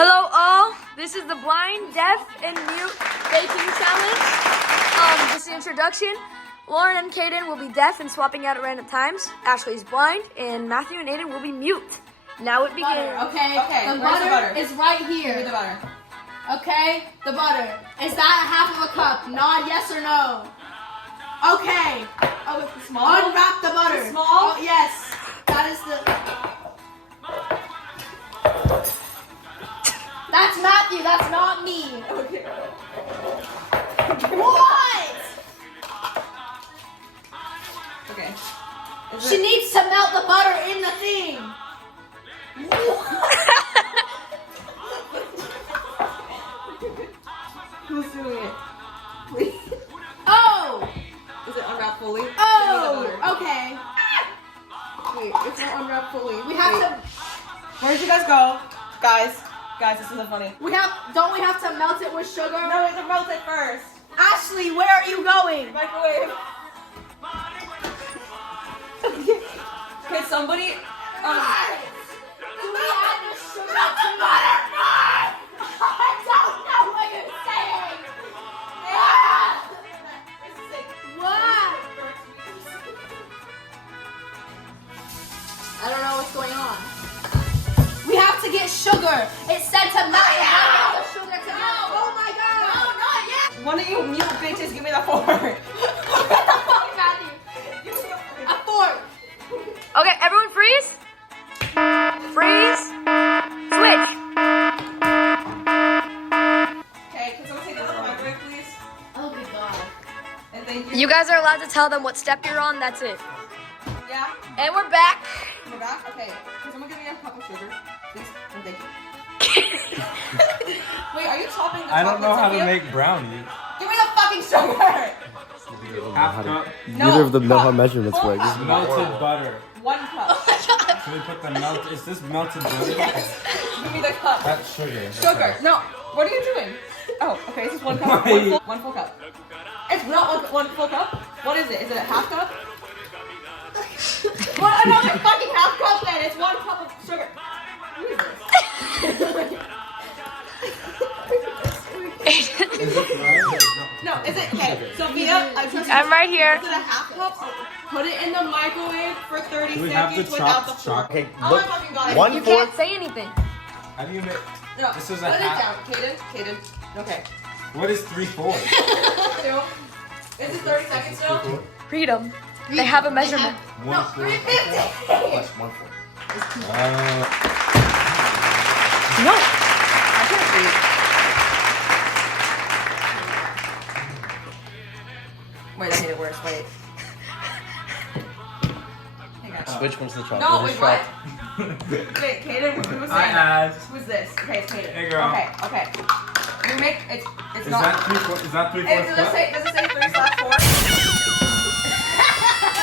Hello all, this is the blind, deaf, and mute baking challenge. Just the introduction. Lauryn and Caiden will be deaf and swapping out at random times. Ashley is blind, and Matthew and Aidan will be mute. Now it begins. Okay, Okay, the butter is right Give me here. the butter. Okay, the butter. Is that half of a cup? Nod yes or no. Okay. Oh, it's small? Unwrap the butter. It's small? Oh, yes. That is the... That's Matthew, that's not me. Okay. What? Okay. She needs to melt the butter in the thing. Who's doing it? Please. Oh! Is it unwrapped fully? Give me the Oh! butter. Okay. Wait, it's not unwrapped fully. We have Wait. to... Where did you guys go? Guys, this isn't funny. Don't we have to melt it with sugar? No, we have to melt it first. Ashley, where are you going? Microwave. Can somebody... Do we add the sugar to the butter? I don't know what you're saying. What? I don't know what's going on. We have to get sugar. It said to melt the sugar to melt. Oh my god. No, not yet. One of you mute bitches, give me the fork. Matthew. A fork. Okay, everyone freeze. Freeze. Switch. Okay, can someone take that out of the microwave, please? Oh my god. And thank you. You guys are allowed to tell them what step you're on, that's it. Yeah? And we're back. We're back? Okay. Can someone give me a cup of sugar, please? And thank you. Wait, are you chopping the I don't know how to Sophia? make brownies. Give me the fucking sugar! Half cup Neither of them know how cup. measurements Full work. cup. melted butter. 1 cup. Should we put the melt? Is this melted butter? Give me the cup. That's sugar. Sugar. Okay. No. What are you doing? Oh, okay. This is 1 cup. Wait. One full cup. It's not one full cup. What is it? Is it a half cup? What? Another fucking half cup then. It's 1 cup of sugar. Who is this? No, is it? Okay. Sophia, I trust you. I'm right here. Is it a half cup? Put it in the microwave for 30 Do we have seconds to without the chop fork. Okay, Oh my look. fucking god. One You fork. can't say anything. How do you make? No, This is a put it half. down. Caden. Okay. What is 3/4? 2. Is it 30 seconds still? Freedom. They have a measurement. No, 350. Plus 1 fork. No. I can't read. Wait, that made it worse. Wait. Hang on. Switch one's the chocolate. No, wait, what? Wait, Caden, who was I saying that? asked. Who's this? Okay, it's Caden. Hey, girl. Okay. You make it's Is not. that 3/4? Is that Hey, 3/4 does cup? it say 3/4?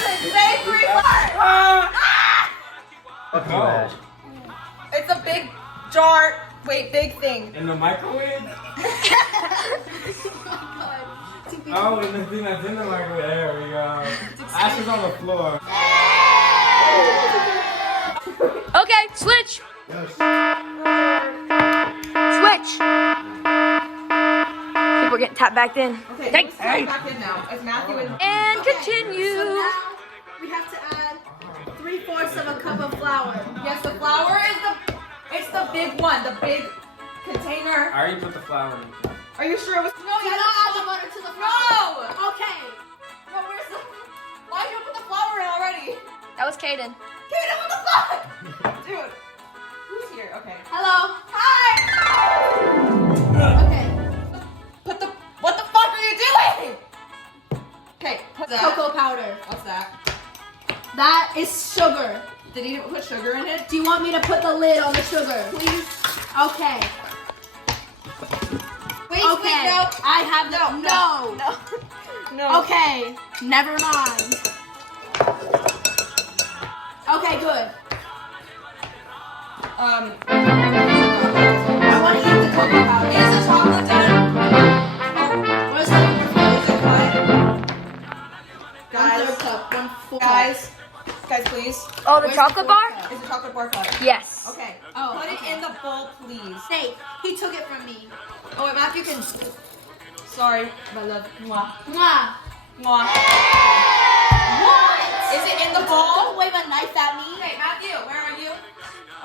Does it say 3/4? No. It's a big jar. Wait, big thing. In the microwave? Oh, in the thing that's in the microwave. There we go. Ash is on the floor. Okay, switch. Switch. People are getting tapped back in. Okay, Thanks. let's put it back in now. It's Matthew and And So continue. now we have to add 3/4 of a cup of flour. yes, the flour is it's the big one, the big container. I already put the flour in. Are you sure it was? No, Do you not add the butter to the flour. No. Okay. No, where's the? Why did you put the flour in already? That was Caiden. Kaden, what the fuck? Dude, who's here? Okay. Hello. Hi. Okay. Put the. What the fuck are you doing? Okay, put that. Cocoa powder. What's that? That is sugar. Did he put sugar in it? Do you want me to put the lid on the sugar? Please. Okay. Wait, Okay. no. I have no. No. Okay. Never mind. Okay, good. I want to eat the cocoa powder. Is the chocolate done? What is that? Is it cut? Guys, 1/3 cup. 1/4. guys, please. Oh, the Where's chocolate the bar? fourth cup? Is the chocolate bar cut? Yes. Okay. Oh, Put it okay. in the bowl, please. Snake. He took it from me. Oh, wait, Matthew can. Sorry, my love. Mwah. Mwah. Mwah. What? Is it in the bowl? Don't wave a knife at me. Okay, Matthew, where are you?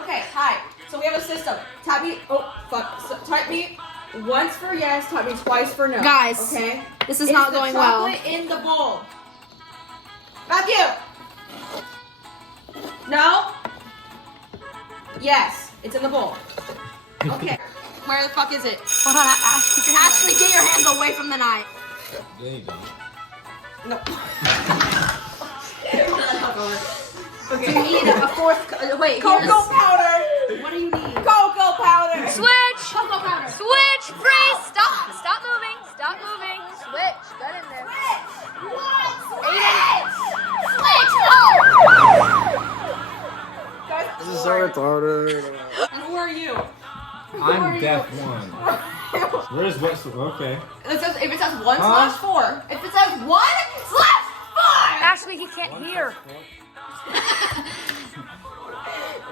Okay, hi. So we have a system. Tap me. Oh, fuck. So, type me once for yes, type me twice for no. Guys, okay? this is not going well. Is the chocolate in the bowl? Matthew! No? Yes, it's in the bowl. Okay. Where the fuck is it? Hold on, Ashley, get your hands away from the knife. There you go. No. You need a fourth. Wait. Cocoa powder! What do you need? Cocoa powder! Switch! Cocoa powder. Switch! Freeze! Stop! Stop moving! Stop moving! Switch! Get in there. What? Aiden! Switch! Guys, This is so retarded. and who are you? I'm deaf one. Where's what's okay? It says, if it says 1/4. If it says 1/4! Ashley, he can't hear.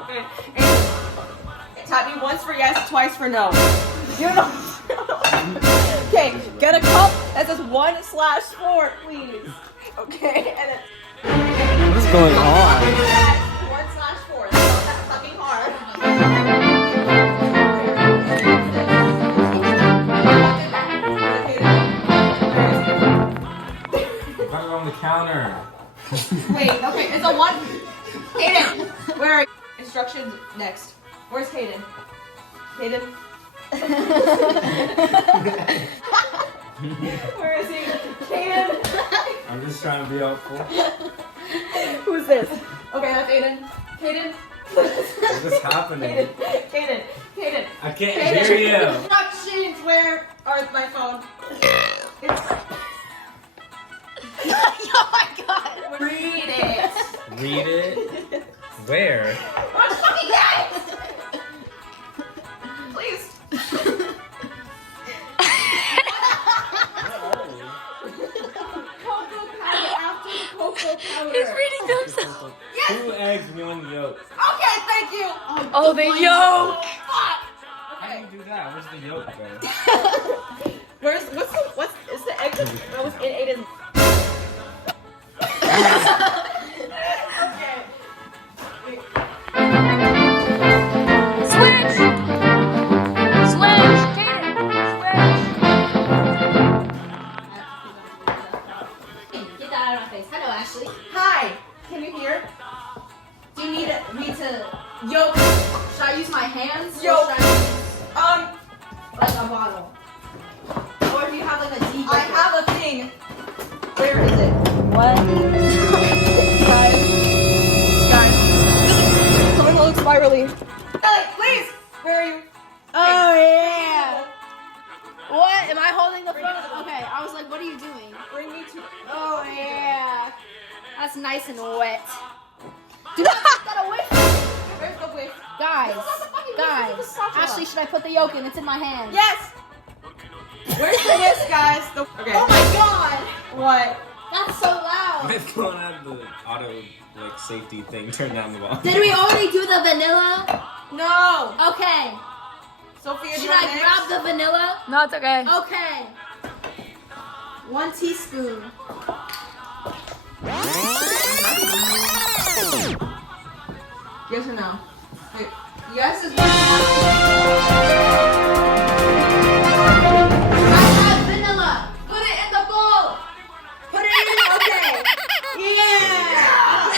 Okay. Tap me once for yes, twice for no. You know. Okay, get a cup that says 1/4, please. Okay, and then. What is going on? 1/4. That's not that fucking hard. Got it on the counter. Wait, okay, it's a 1. Aiden, where are you? Instructions next. Where's Caden? Caden? Where is he? Caden? I'm just trying to be helpful. Who's this? Okay, that's Aiden. Caden? What's just happening? Caden. Caden. I can't hear you. Instructions, where are my phone? Oh my god. Read it. Read it. Where? What fucking guys? Please. Cocoa powder after the cocoa powder. He's reading themselves. 2 eggs, 1 yolk. Okay, thank you. Oh, the yolk. Fuck. How do you do that? Where's the yolk go? What's is the egg that was in Aiden's? Okay. Switch! Switch! Kaden! Switch! Get that out of my face. Hello, Ashley. Hi. Can you hear? Do you need me to Yolk. Should I use my hands? Or Yolk. should I use like a bottle? Or if you have like a deep. I have a thing. Where is it? What? Guys. Someone look spirally. Ellie, please. Where are you? Oh yeah. What? Am I holding the phone? Okay, I was like, what are you doing? Bring me to. Oh yeah. That's nice and wet. Do not put that away from me. Where's the whisk? Guys. This is not the fucking whisk, Guys. this is the spatula. Ashley, should I put the yolk in? It's in my hand. Yes. Where's the whisk, guys? Okay. Oh my god. What? That's so loud. Let's go and have the auto safety thing turn down the volume. Did we already do the vanilla? No. Okay. Sophia, do Should you I want next? grab the vanilla? No, it's okay. Okay. 1 teaspoon. Yes or no? Wait. Yes is I have vanilla. Put it in the bowl. Put it in. Okay. Yeah.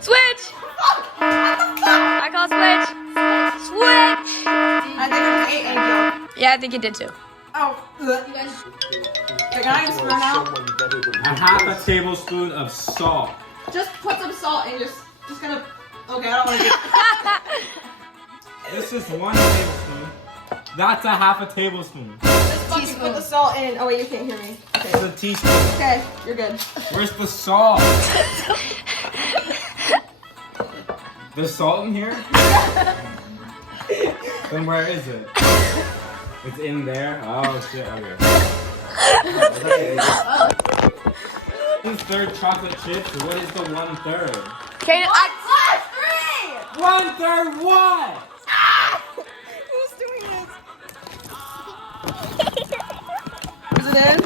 Switch! I call switch. Switch! I think I just ate egg yolk. Yeah, I think you did too. Oh. You guys. Can I swear now? A half a tablespoon of salt. Just put some salt and just gonna. Okay, I don't want to do. This is 1 tablespoon. That's a half a tablespoon. Just fucking put the salt in. Oh wait, you can't hear me. It's Okay. a teaspoon. Okay, you're good. Where's the salt? There's salt in here? Then where is it? It's in there? Oh shit, okay. 1/3 chocolate chips. What is the 1/3? Kaden, 1/3 what? Who's doing this? Is it in?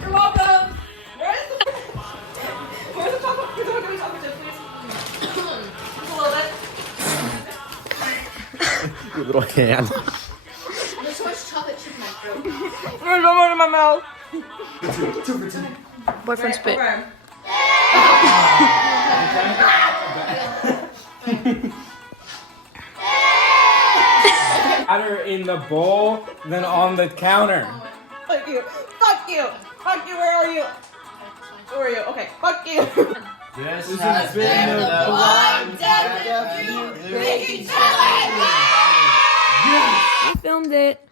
You're welcome. Where's the chocolate? Give me chocolate chip, please. Just a little bit. You little hand. There's so much chocolate chip in my throat. There's no more in my mouth. boyfriend spit. Okay. Better in the bowl than on the counter. Fuck you. Fuck you. Fuck you. Where are you? Where are you? Okay. Fuck you. This has been the Blind Deaf and Mute Baking Challenge! I filmed it.